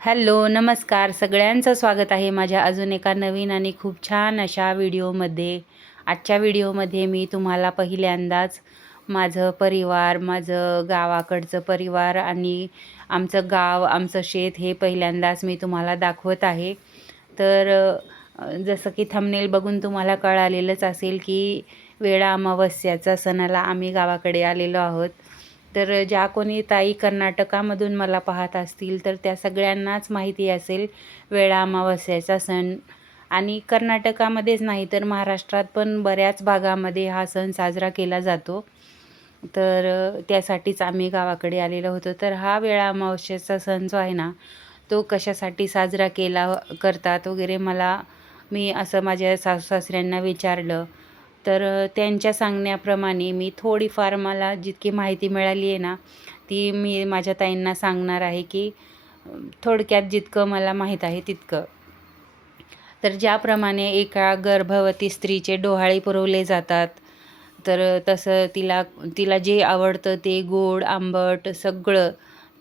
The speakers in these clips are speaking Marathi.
हॅलो नमस्कार. सगळ्यांचं स्वागत आहे माझ्या अजून एका नवीन आणि खूप छान अशा व्हिडिओमध्ये. आजच्या व्हिडिओमध्ये मी तुम्हाला पहिल्यांदाच माझं परिवार माझं गावाकडचं परिवार आणि आमचं गाव आमचं शेत हे पहिल्यांदाच मी तुम्हाला दाखवत आहे. तर जसं की थंबनेल बघून तुम्हाला कळालेलंच असेल की वेळा अमावस्याचा सणाला आम्ही गावाकडे आलेलो आहोत. तर ज्या कोणी ताई कर्नाटकामधून मला पाहत असतील तर त्या सगळ्यांनाच माहिती असेल वेळा अमावस्याचा सण. आणि कर्नाटकामध्येच नाही तर महाराष्ट्रात पण बऱ्याच भागामध्ये हा सण साजरा केला जातो. तर त्यासाठीच आम्ही गावाकडे आलेलो होतो. तर हा वेळा अमावस्याचा सण जो आहे ना तो कशासाठी साजरा केला करतात वगैरे मला मी असं माझ्या सासू सासऱ्यांना विचारलं. तर त्यांच्या सांगण्याप्रमाणे मी थोडीफार मला जितकी माहिती मिळाली आहे ना ती मी माझ्या ताईंना सांगणार आहे की थोडक्यात जितकं मला माहीत आहे तितकं. तर ज्याप्रमाणे एका गर्भवती स्त्रीचे डोहाळे पुरवले जातात तर तसं तिला तिला जे आवडतं ते गोड आंबट सगळं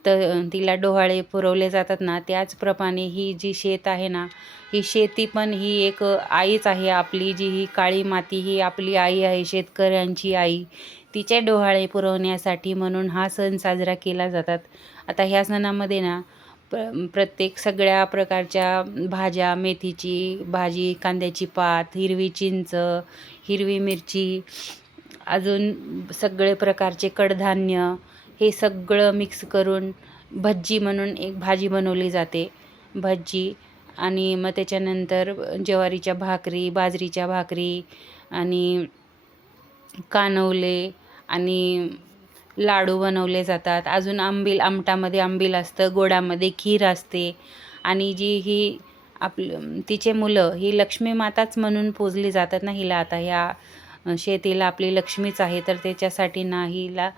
तर तिला डोहाळे पुरवले जातात ना त्याचप्रमाणे ही जी शेत आहे ना ही शेती पण ही एक आईच आहे आपली जी ही काळी माती ही आपली आई आहे शेतकऱ्यांची आई. तिचे डोहाळे पुरवण्यासाठी म्हणून हा सण साजरा केला जातात. आता ह्या सणामध्ये ना प्र प्रत्येक सगळ्या प्रकारच्या भाज्या मेथीची भाजी कांद्याची पात हिरवी चिंच हिरवी मिरची अजून सगळे प्रकारचे कडधान्य हे सगळं मिक्स करून भज्जी म्हणून एक भाजी बनवली जाते. भज्जी आणि मग त्याच्यानंतर ज्वारीच्या भाकरी बाजरीच्या भाकरी आणि कानवले आणि लाडू बनवले जातात. अजून आंबील आमटामध्ये आंबील असतं गोडामध्ये खीर असते आणि जी ही आपलं तिचे मुलं ही लक्ष्मी माताच म्हणून पूजली जातात ना हिला. आता ह्या शेतीला आपली लक्ष्मीच आहे तर त्याच्यासाठी ना हिला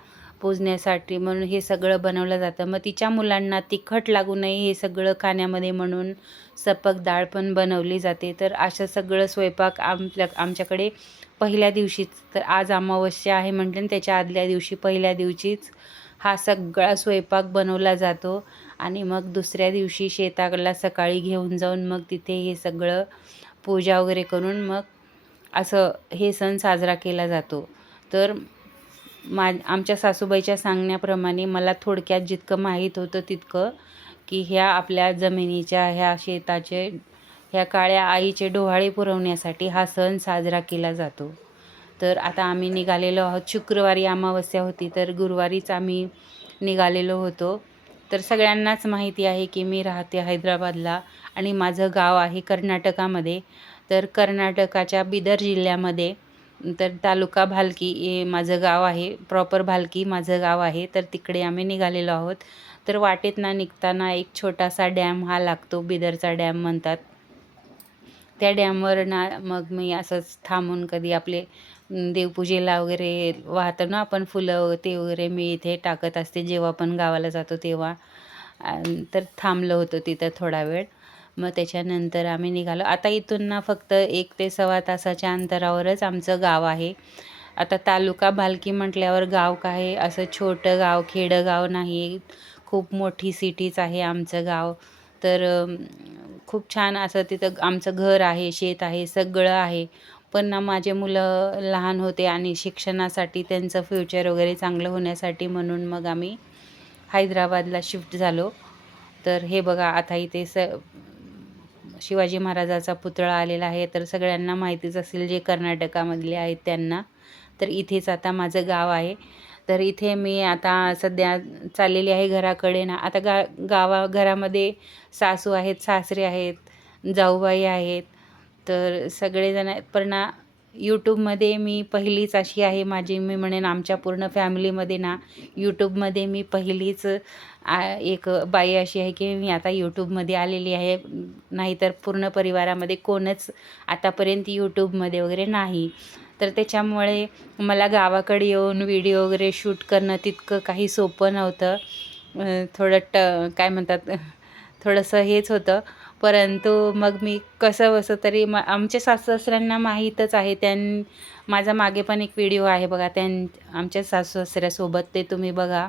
पुजण्यासाठी म्हणून हे सगळं बनवलं जातं. मग तिच्या मुलांना तिखट लागू नये हे सगळं खाण्यामध्ये म्हणून सपक डाळ पण बनवली जाते. तर असं सगळं स्वयंपाक आमच्या आमच्याकडे पहिल्या दिवशीच तर आज अमावस्या आहे म्हटलं त्याच्या आदल्या दिवशी पहिल्या दिवशीच हा सगळा स्वयंपाक बनवला जातो. आणि मग दुसऱ्या दिवशी शेताकडला सकाळी घेऊन जाऊन मग तिथे हे सगळं पूजा वगैरे करून मग असं हे सण साजरा केला जातो. तर मा आमच्या सासूबाईच्या सांगण्याप्रमाणे मला थोडक्यात जितकं माहीत होतं तितकं की ह्या आपल्या जमिनीच्या ह्या शेताचे ह्या काळ्या आईचे डोहाळे पुरवण्यासाठी हा सण साजरा केला जातो. तर आता आम्ही निघालेलो आहोत. शुक्रवारी अमावस्या होती तर गुरुवारीच आम्ही निघालेलो होतो. तर सगळ्यांनाच माहिती आहे की मी राहते हैदराबादला आणि माझं गाव आहे कर्नाटकामध्ये. तर कर्नाटकाच्या बिदर जिल्ह्यामध्ये तर तालुका भालकी हे माझं गाव आहे. प्रॉपर भालकी माझं गाव आहे. तर तिकडे आम्ही निघालेलो आहोत. तर वाटेतना निघताना एक छोटासा डॅम हा लागतो बिदरचा डॅम म्हणतात. त्या डॅमवर ना मग मी असंच थांबून कधी आपले देवपूजेला वगैरे वाहतो ना आपण फुलं ते वगैरे मी इथे टाकत असते जेव्हा पण गावाला जातो तेव्हा. तर थांबलं होतं तिथं थोडा वेळ. मग त्याच्यानंतर आम्ही निघालो. आता इथून ना फक्त एक ते सव्वा तासाच्या अंतरावरच आमचं गाव आहे. आता तालुका भालकी म्हटल्यावर गाव काय असं छोटं गाव खेडं गाव नाही. खूप मोठी सिटीच आहे आमचं गाव. तर खूप छान असं तिथं आमचं घर आहे शेत आहे सगळं आहे. पण ना माझे मुलं लहान होते आणि शिक्षणासाठी त्यांचं फ्युचर वगैरे चांगलं होण्यासाठी म्हणून मग आम्ही हैदराबादला शिफ्ट झालो. तर हे बघा आता इथे स शिवाजी महाराजाचा पुतळा आलेला आहे. तर सगळ्यांना माहितीच असेल जे कर्नाटकामधले आहेत त्यांना. तर इथेच आता माझं गाव आहे. तर इथे मी आता सध्या चाललेली आहे घराकडे ना. आता गा गावा घरामध्ये सासू आहेत सासरे आहेत जाऊबाई आहेत. तर सगळेजण पण ना यूट्यूबमध्ये मी पहिलीच अशी आहे. माझी मी म्हणेन आमच्या पूर्ण फॅमिलीमध्ये ना यूट्यूबमध्ये मी पहिलीच आ, एक बाई अशी आहे की मी आता यूट्यूबमध्ये आलेली आहे. नाहीतर पूर्ण परिवारामध्ये कोणच आतापर्यंत यूट्यूबमध्ये वगैरे नाही. तर त्याच्यामुळे मला गावाकडे येऊन व्हिडिओ वगैरे शूट करणं तितकं काही सोपं नव्हतं. थोडं ट काय म्हणतात थोडंसं हेच होतं. परंतु मग मी कसं बसं तरी म आमच्या सासू सासऱ्यांना माहीतच आहे. त्यां माझा मागे पण एक व्हिडिओ आहे बघा. त्यां आमच्या सासू सासऱ्यासोबत ते तुम्ही बघा.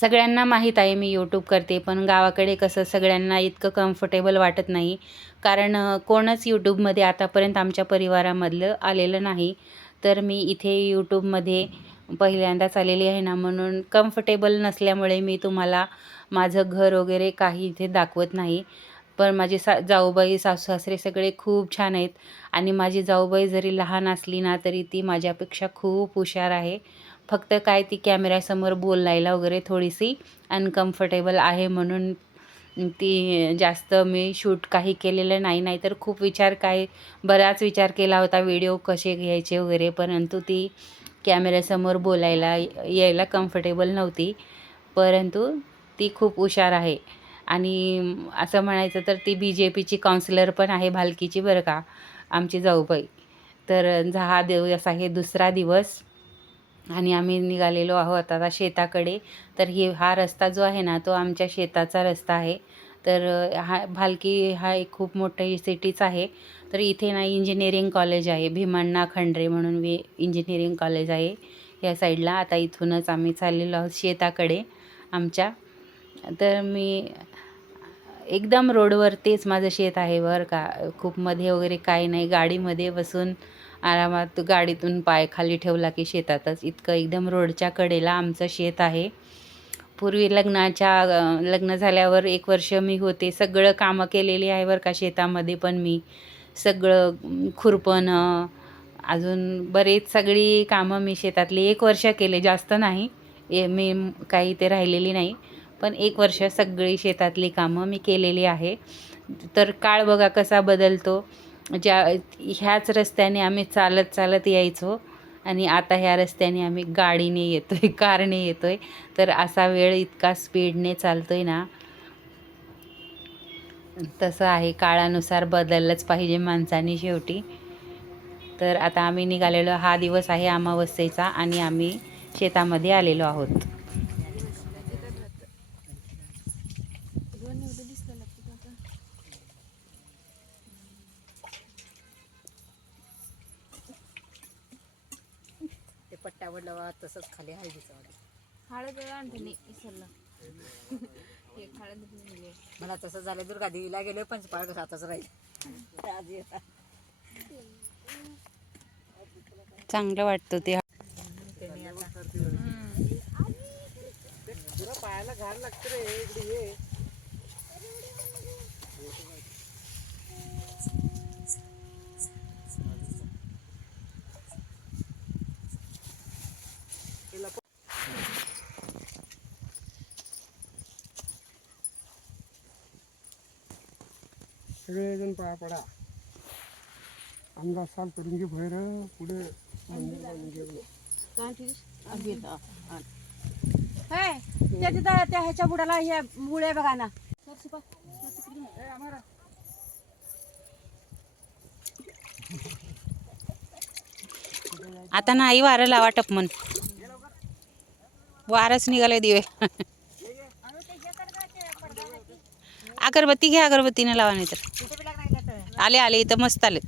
सगळ्यांना माहीत आहे मी यूट्यूब करते पण गावाकडे कसं सगळ्यांना इतकं कम्फर्टेबल वाटत नाही. कारण कोणच यूट्यूबमध्ये आतापर्यंत आमच्या परिवारामधलं आलेलं नाही. तर मी इथे यूट्यूबमध्ये पहिल्यांदाच आलेली आहे ना म्हणून कम्फर्टेबल नसल्यामुळे मी तुम्हाला माझं घर वगैरे काही इथे दाखवत नाही. पण माझे सा जाऊबाई सासू सासरे सगळे खूप छान आहेत. आणि माझी जाऊबाई जरी लहान असली ना तरी ती माझ्यापेक्षा खूप हुशार आहे. फक्त काय ती कॅमेऱ्यासमोर बोलायला वगैरे थोडीशी अनकम्फर्टेबल आहे म्हणून ती जास्त मी शूट काही केलेलं नाही. नाही तर खूप विचार काय बराच विचार केला होता व्हिडिओ कसे घ्यायचे वगैरे परंतु ती कॅमेऱ्यासमोर बोलायला यायला कम्फर्टेबल नव्हती. परंतु ती खूप हुशार आहे. आणि असं म्हणायचं तर ती बी जे पीची काउन्सिलर पण आहे भालकीची बरं का आमची जाऊबाई. तर हा दिवस आहे दुसरा दिवस आणि आम्ही निघालेलो आहोत आता शेताकडे. तर ही हा रस्ता जो आहे ना तो आमच्या शेताचा रस्ता आहे. तर हा भालकी हा एक खूप मोठी सिटीच आहे. तर इथे ना इंजिनिअरिंग कॉलेज आहे भीमण्णा खंडरे म्हणून वे इंजिनिअरिंग कॉलेज आहे या साईडला आता इथूनच आम्ही चाललेलो आहोत शेताकडे आमच्या. तर मी एकदम रोडवरतीच माझं शेत आहे बरं का. खूप मध्ये वगैरे काही नाही. गाडीमध्ये बसून आरामात गाडीतून पाय खाली ठेवला की शेतातच. इतकं एकदम रोडच्या कडेला आमचं शेत आहे. पूर्वी लग्नाच्या लग्न झाल्यावर एक वर्ष मी होते. सगळं कामं केलेली आहे बरं का शेतामध्ये पण मी. सगळं खुरपणं अजून बरेच सगळी कामं मी शेतातली एक वर्ष केले. जास्त नाही. ए मी काही ते राहिलेली नाही. पण एक वर्ष सगळी शेतातली कामं मी केलेली आहे. तर काळ बघा कसा बदलतो. ज्या ह्याच रस्त्याने आम्ही चालत चालत यायचो आणि आता ह्या रस्त्याने आम्ही गाडीने येतो आहे कारने येतो आहे तर असा वेळ इतका स्पीडने चालतो आहे ना. तसं आहे काळानुसार बदललंच पाहिजे माणसाने शेवटी. तर आता आम्ही निघालेलो हा दिवस आहे अमावस्येचा आणि आम्ही शेतामध्ये आलेलो आहोत. पट्ट्यावर लावा तसंच खाली हळदीचं हळद आणते हे हळद नेली. मला तसं झालं दुर्गा देवीला गेलो पंचपाळ हातच राहील. आज येतात. चांगलं वाटतं ते. त्यांनी आता सगळेजण पाया पडा. आमदार साल करून घे भैर पुढे त्या ह्याच्या बुडाला हे मुळे बघा ना. आता नाही वारं लावा टपमन वारच निघाले दिवे. अगरबत्ती घ्या अगरबत्तीने लावा नाही तर आले आले इथं मस्त आले.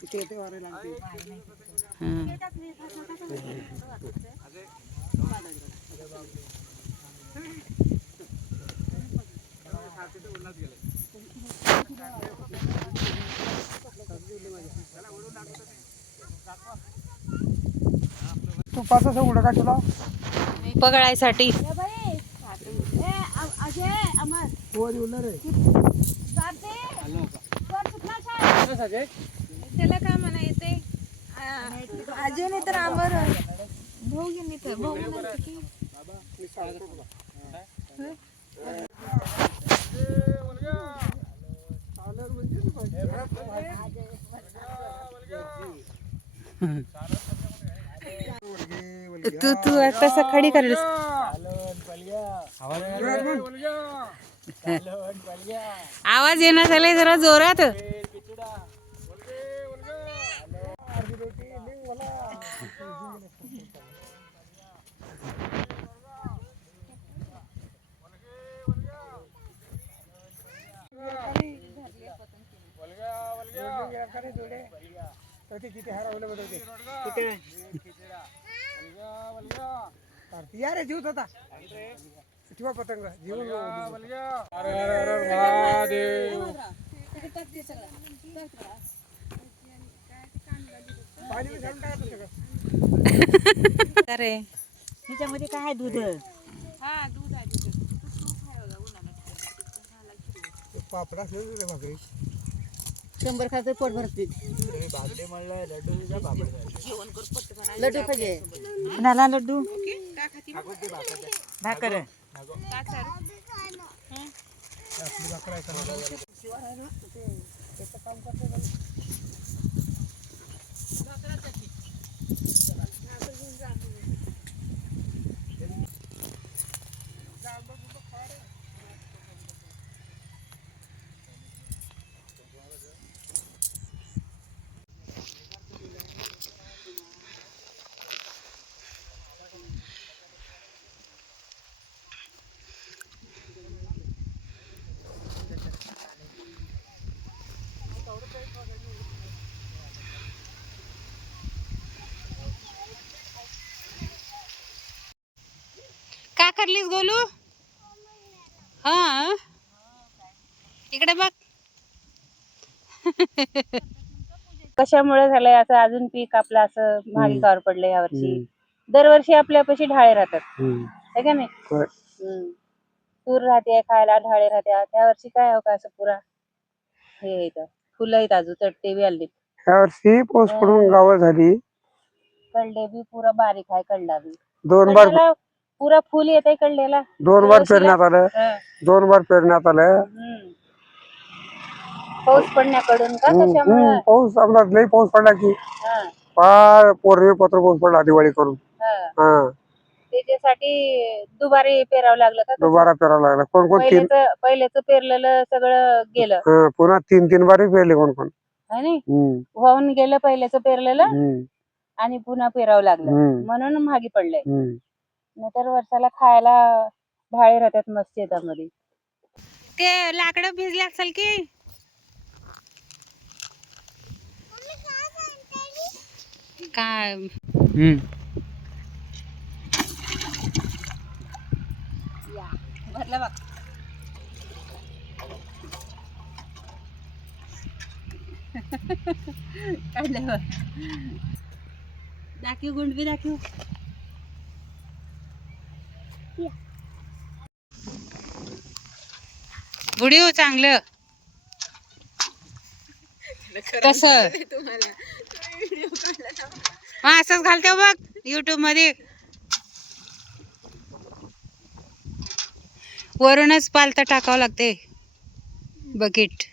तिथे येते वारे लागते हां. तू पाच असं उडा का तुला पगळायसाठी हे हे, वर चालते वर सुटला त्याला काय म्हणा येते अजून तर आंबर भाऊ घेऊन भाऊ की तू तू तसं खडी कर आवाज येणार झालाय जरा जोरात तर ते किती हरवलं बघ ते आरती या रे जीव आता ठेवा पतंग जीवन पाणी बी घालून सगळं अरे. त्याच्यामध्ये काय आहे दूध? हा दूध आहे पापड असले भाकरी. शंभर खात पोट भरते लड्डू पाहिजे कुणाला लड्डू? भाकर. आपली भाकर करलीस गोलू? हा इकडे बघ. कशामुळे झालंय असं? अजून पीक आपलं असं महागिकावर पडलं यावर्षी. दरवर्षी आपल्यापाशी ढाळे राहतात. है का नाही. हम्म. तूर राहते खायला ढाळे राहत्या त्या वर्षी काय हो का असं पुरा? हे फुलं आहेत अजून चट्टे बी आले वर्षी पाऊस पडून गावं झाली. कळले बी पुरा बारीक आहे कळला बी. दोन बार पुरा फुल येत आहे कळलेला दोन बार पेरण्यात आलं. दोन बार पेरण्यात आलं. पाऊस पडण्याकडून का कशामुळे. पाऊस आपला लई पाऊस पडला की. फार पोरवे पत्र पाऊस पडला दिवाळी करून. हा. त्याच्यासाठी दुबारे पेरावं लागलं का दुबारा पेरावं लागला. कोण कोण? तीन. पहिलेच पहिलेच पेरलेलं सगळं गेलं. हा, पुन्हा तीन तीन बारी पेरले कोण कोण? है नी हम्म, वाहून गेलं पहिलेच पेरलेलं हम्म, आणि पुन्हा पेरावं लागलं. हम्म, म्हणून महागी पडलंय. हम्म. नाहीतर वर्षाला खायला ढाळे राहतात मस्त शेतामध्ये. ते लाकडं भिजले असेल की? काय? भरलं बघ. काढलं बघ दाखव गुंडबी दाखव. व्हिडिओ चांगलं. कस? हा असंच घालते हो बघ युट्यूबमध्ये. वरूनच पालतं टाकावं लागते. बकेट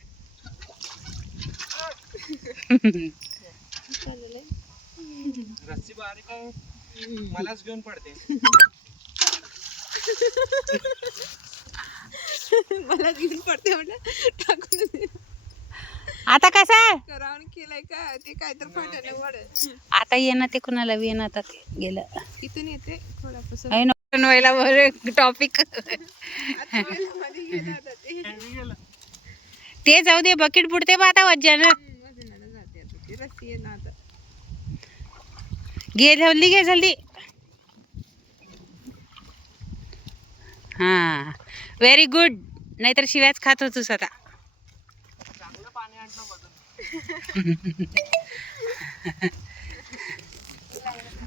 मलाच घेऊन पडते. मला घेऊन पडते म्हणलं टाकून दे. आता कसा करावून केलंय का? ते काय तर आता येणं ते कुणाला बी येणं आता ते गेलं. इथून येते थोडापासून आहे ना बनवायला बरं टॉपिकमध्ये गेलं आता ते. ते जाऊ दे बकेट बुडते बा आता वज्जानं. वजनाला जाते आता ते. आहे आता. घे जल्दी घे जल्दी. हा. व्हेरी गुड नाहीतर शिव्याच खात होतोस आता.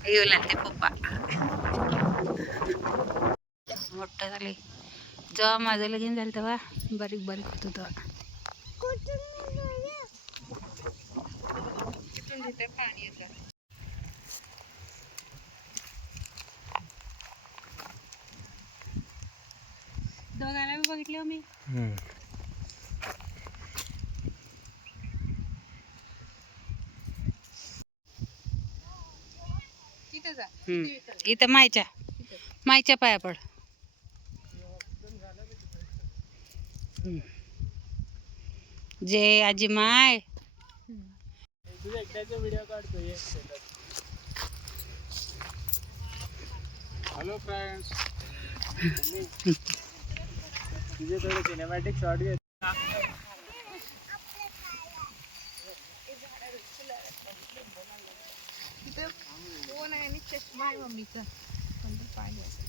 येऊ लागते पप्पा. मोठं झाले जेव्हा माझं लगीन झालं तेव्हा बारीक बारीक होतो तेव्हा तिथे पाणी येतं? दोघांना बी बघितले हो मी. तिथे जा. हम्म. इथं मायच्या. मायच्या पाया पड. हम्म. जय आजी माय. हॅलो फ्रेंड्स तुझे थोडे सिनेमॅटिक शॉट घे. तिथे फोन आहे आणि चष्मा आहे मम्मीचा. कोणतं पाय घ्यायचं.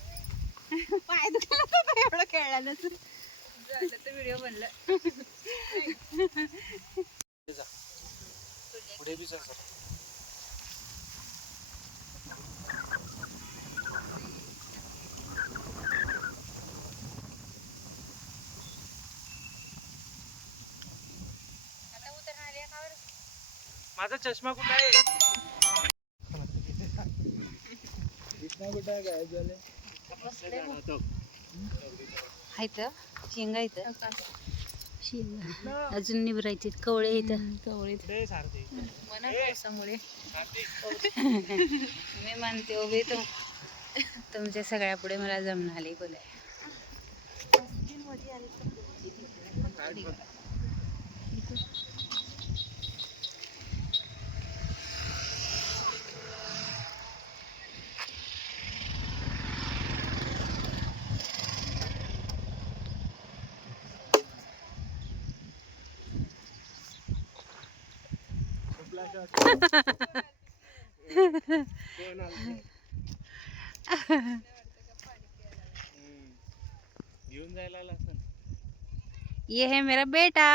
पाय दुखायला होतं एवढं खेळल्यानं झालं तर व्हिडिओ बनलं. पुढे बी सर चष्मा कुठे आहे? आहेत शेंगा इथं शेंगा. अजून निवरायचे कवळे इथं कवळी ते सारखे मना पावसामुळे मी म्हणते उभे तुम तुमच्या सगळ्या पुढे मला जमणार आले बोलाय ये है मेरा बेटा।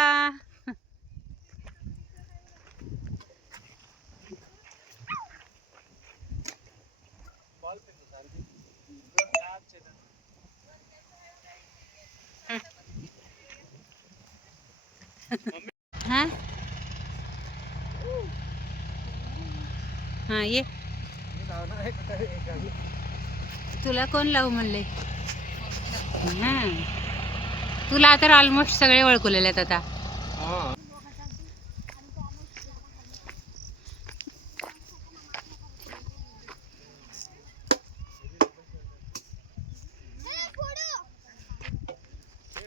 हां ये. तुला कोण लावू म्हणले? हां. तुला तर ऑलमोस्ट सगळे ओळखलेले आहेत आता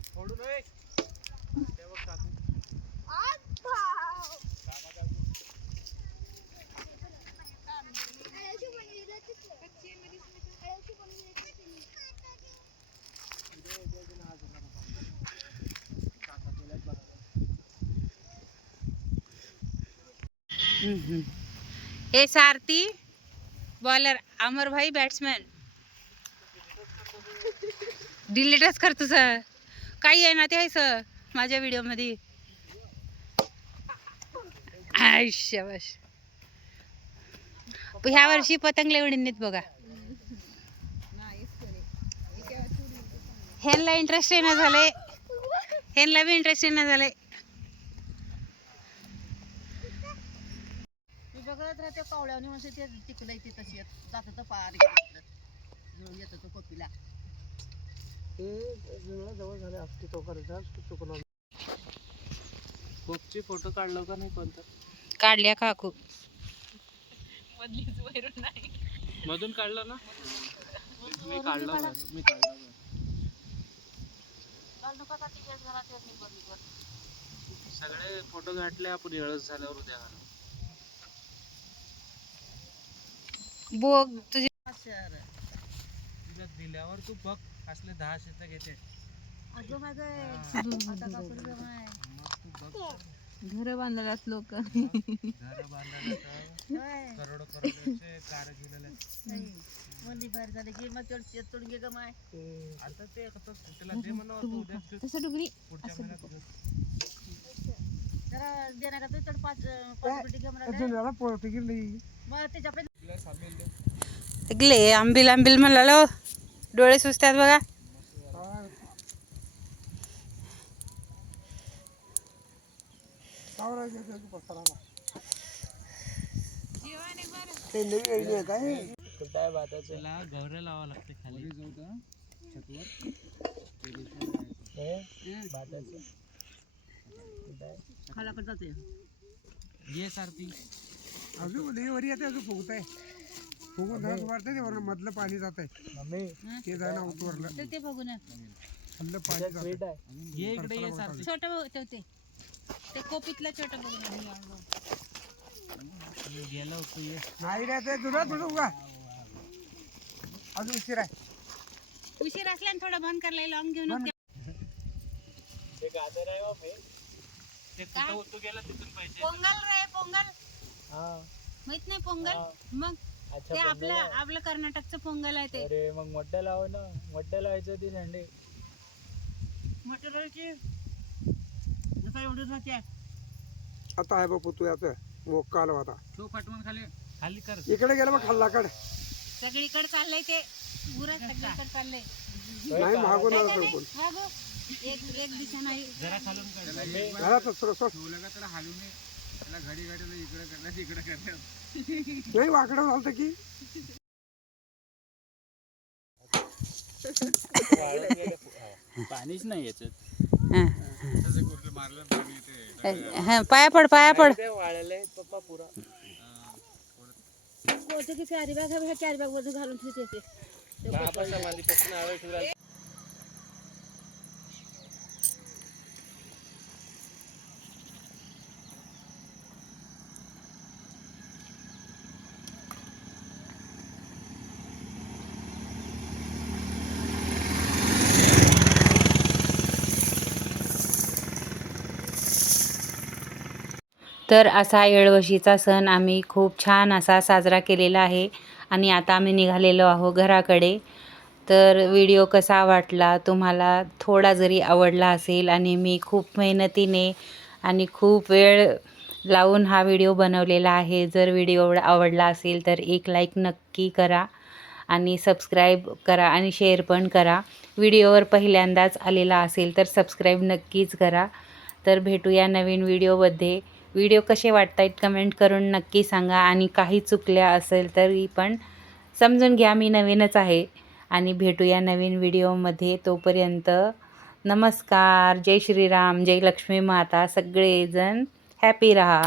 फोडू नये ते बघ काकू ए सारथी. बॉलर. अमर भाई बॅट्समॅन डिलीटच करतो सर काही आहे ना ते आहे सर माझ्या व्हिडिओमध्ये आयुष्य बस ह्या वर्षी पतंग लेवडींनीत बघा. ह्यांना इंटरेस्ट येणं झालंय. ह्यांना बी इंटरेस्ट येणं झालंय. बघत राहते कावळ्याने म्हणजे ते तिकडे येते तशी येत जात तर पार तिकडं. येत तो कपिला जवळ झाले असते तो करायचा चुकून कोकचे फोटो काढलो का नाही कोणतं? काढल्या काकू मधलीच वैरून नाही. मधून काढलं ना? मी काढलं मी काढलं. सगळे फोटो घातले आपण एळच झाल्यावर उद्या घालू. बोग तुझी तुला दिल्यावर तू बघ असले दहा शेत घेते अगं माझं आता मग तू बघ तर. घर बांधल्यात लोक करोडो करोडोचे कार गेलेले आहेत. मंदी बाहेर झाले की मग तेवढं शेत तोडून घे गमाय आता ते आता त्याला दे म्हणा उद्या. तसं डुगरी पुढच्या महिन्यात. जरा देणार का तू तर पाच पाच पेटी घे म्हणा मग त्याच्या गले आंबील आंबील म्हणालो डोळे सुचतात बघा. गौऱ्या लावा लागते खाली खाला जाते. ये सारथी. अजून वरी येते अजून फुगत आहे फुगून धस वाटतं ते वरनं मधलं पाणी जात आहे ते जाणं उतवरलं. ते बघू ना मधलं पाणी जात आहे. ये इकडे छोटं ते. ते कोपीतलं छोटं बघू ना ये गेलं होतं ये. नाही रे ते तुझं तुझं उगा. अजून उशीर आहे. उशीर असल्याने थोडं बंद करायला लॉंग घेऊन. ते गाजर आहे हो बे. ते कुठं होतो गेला तिथून पैसे. पोंगल रे पोंगल. माहीत नाही पोंगल? मग? अच्छा ते पोंगल आपलं आहे. आपलं कर्नाटकचं पोंगल आहे ते. अरे मग मोठ्या लाव ना. मोठ्या लावायचं ती संडे मटेरियलची जसा एवढी राहते आता आहे बापू तू आता मोक्का आला होता तू पटवून खाली. खाली कर. इकडे गेला मग खाल्ला कड सगळीकडे चाललंय ते. पुरा सगळीकडे चाललंय. नाही आला हा गं, एक एक दिशा नाही. जरा खालून कर. घरातच सोड सोड त्याला हालून त्याला घडी घडीला इकडे करणार इकडे करणार. नाही वाकडं झालं की. पाणीच नाही याच्यात. हां. हां पाया पड पाया पड. वाळले पप्पा पुरा. बोलतो की कॅरी बॅग कॅरी बॅगमध्ये घालून ठेवते तर असा येळवशीचा सण आम्ही खूप छान असा साजरा केलेला आहे. आणि आता आम्ही निघालेलो आहो घराकडे. तर व्हिडिओ कसा वाटला तुम्हाला थोडा जरी आवडला असेल आणि मी खूप मेहनतीने आणि खूप वेळ लावून हा व्हिडिओ बनवलेला आहे जर व्हिडिओ आवडला असेल तर एक लाईक नक्की करा आणि सबस्क्राईब करा आणि शेअर पण करा. व्हिडिओवर पहिल्यांदाच आलेला असेल तर सबस्क्राईब नक्कीच करा. तर भेटूया नवीन व्हिडिओमध्ये. व्हिडिओ कसे वाटत आहेत कमेंट करून नक्की सांगा. आणि काही चुकल्या असेल तरी पण समजून घ्या मी नवीनच आहे. आणि भेटूया नवीन व्हिडिओमध्ये तोपर्यंत नमस्कार. जय श्रीराम जय लक्ष्मी माता. सगळेजण हॅपी रहा.